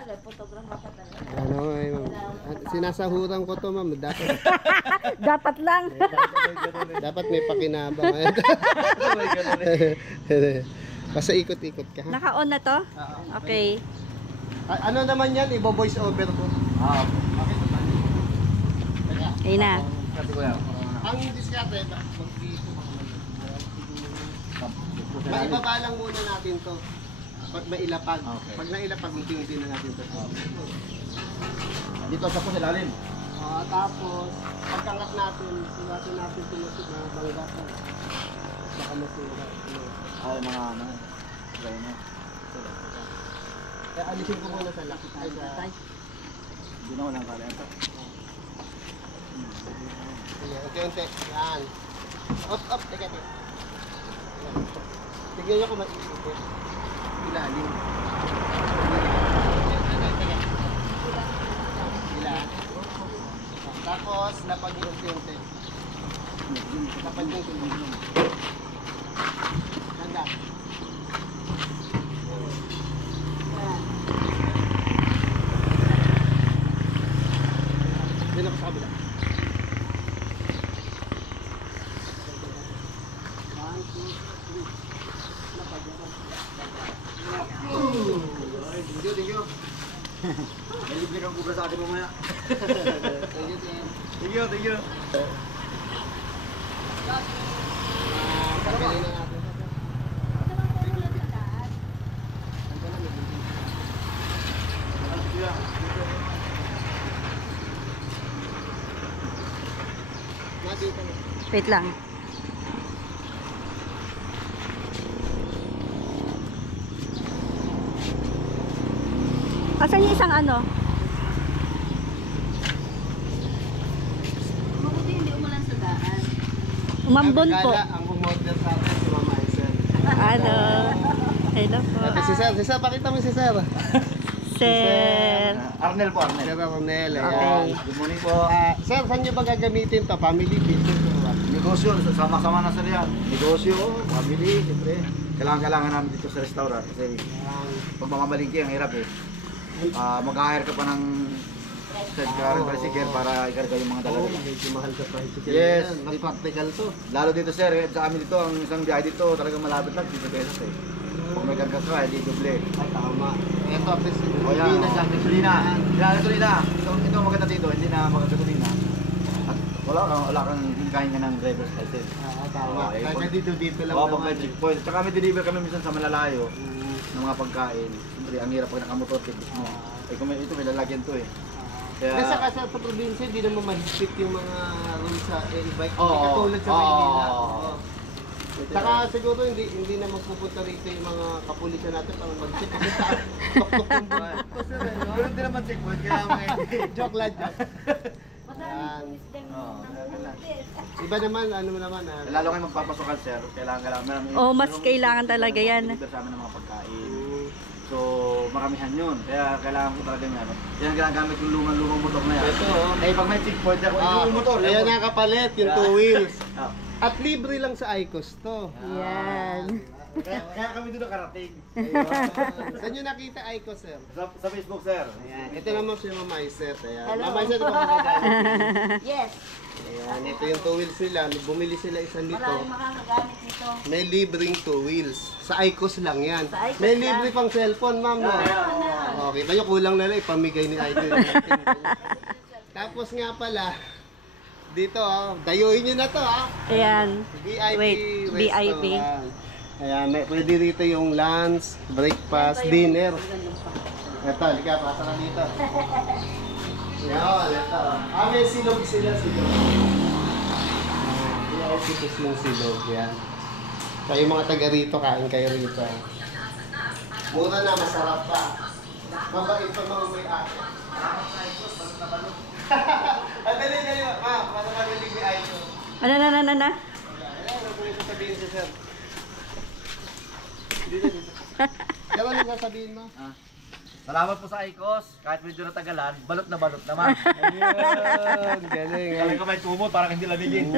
Ano, sinasahuran ko to, ma'am. Dapat, Dapat lang. dapat may pakinabang. Basta ikot-ikot ka. Ha? Naka-on na to? Okay. Ano naman yan? Ibo-voice over ko. Ayun na. Ang diskarte, maibaba lang muna natin to. Pag mailapag. Pag nailapag, unti-unti na natin to. Dito sa po sa lalim. Tapos, pagkangat natin, sunatin natin tumusok na bangga ko. Baka masira. Ay, mga ano. Gaya na. Kaya alisin ko muna sa laki. Ay, sa... Hindi na walang kala ito. Unti-unti. Yan. Up. Teka. Tignan nyo kung maiikot. Ilalim. Tapos, lapag yung unti-unti. Lapag yung unti-unti. Ganda. Dito ako sa kabila. Thank you. May libre kang kubra sa akin mamaya. Thank you. Pagpili na natin. Wait lang. Asan yung isang ano? Mabuti hindi umulan sa daan. Umambon po. Ang umorder sa atin si Mama Aisen. Ano? Hello po. Si Sir, pakita mo si Sir. Sir. Arnel po, Arnel. Sir Arnel, Okay. ayan. Good morning po. Sir, saan nyo ba gagamitin to? Family, business, or what? Negosyo, sama-sama na sa riyan. Negosyo, family, siyempre. Kailangan namin dito sa restaurant kasi pag mamamalingki, ang hirap eh. Mag-hire ka pa ng tricycle para ikarga yung mga dala nila. Medyo mahal sa tricycle. Yes. Yan. Mas practical to. Lalo dito sir, sa amin dito, ang isang biyahe dito talagang malapit lang, 50 pesos eh. Kung may karga ka, hindi doble. Ay, tama. Ito, at least, O yan, hindi na siya. gasolina. Yan, gasolina. Ito ang maganda dito, hindi na magagasolina. At wala kang kain ka ng driver's license. Tama. Okay. Kaya dito lang Oo, pag may naman. checkpoint. Tsaka may deliver kami minsan sa malalayo ng mga pagkain. Siyempre, ang hirap pag nakamotor, tibis mo. Eh kung ito, may lalagyan to eh. Kaya sa probinsya, hindi naman mahigpit yung mga rules sa e-bike. Oo. Hindi katulad sa Maynila. Oo. Oo. Saka siguro hindi na magpupunta rito yung mga kapulisan natin para mag-check. Kasi saan, tok-tok yung buhay. Ganun din naman checkpoint, kailangan Joke lang, joke. Yan. Iba naman, ano naman. Lalo kayo magpapasokan sir, kailangan namin. Oh, mas kailangan talaga yan. Deliver sa amin ng mga pagkain. So, maramihan yun. Kaya kailangan ko talaga yan. Yan ginagamit yung lumang motor na yan. Ito, oh. Eh, pag may checkpoint, yung motor. Ayan na kapalit, yung 2 wheels. Ah. At libre lang sa IQOS to. Yan. Kaya kami doon nakarating. Saan nyo nakita IQOS, sir? Sa Facebook, sir. Ayan. Ito naman si Mama Iset. Ayan. Hello. Mama Iset, ito magagamit. Yes. Ayan. Ito yung 2 wheels nila. Bumili sila isang nito. Maraming makakagamit nito. May libreng 2 wheels. Sa IQOS lang yan. Sa IQOS May lang. libre pang cellphone, ma'am. No? Okay. Tayo kulang na lang ipamigay ni Idol. Tapos nga pala, dito, dayuhin nyo na to, Ayan. VIP Wait, VIP. restaurant. Ayan, pwede dito yung lunch, breakfast, dinner. Ito, halika, pasa ka dito. Yan, ito. May silog sila, silog. VIP is yung silog, yan. Kaya yung mga taga rito, kain kayo rito. Mura na, masarap pa. Mabait pa mga may ate. Balot na balot. Dali, para magaling may ito. Ano na? Ayan, ano po yung sasabihin si sir? Dito. Pero ano sasabihin mo? Salamat po sa IQOS. Kahit medyo natagalan, balot na balot naman. Ayun, galing. Kaya ko may tumot, parang hindi lamigin.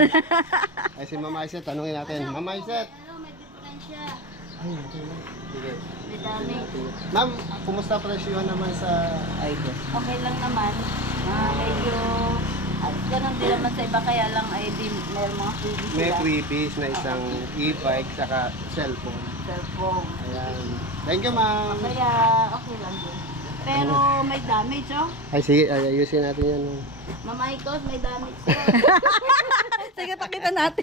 Ay, si Mama Iset, tanungin natin. Mama Iset! Ano, may diferensya. Ay, Sige. May damage. Ma'am, kumusta presyo naman sa iDos? Okay lang naman. Medyo, at ganun din naman sa iba, kaya lang ay di, meron mga freebies May sila. freebies na isang e-bike saka cellphone. Cellphone. Ayan. Thank you, ma'am. Kaya okay lang din. Pero may damage, oh. Ay, sige, ayusin natin yan. Mama Icos, may damage siya. Sige, pakita natin.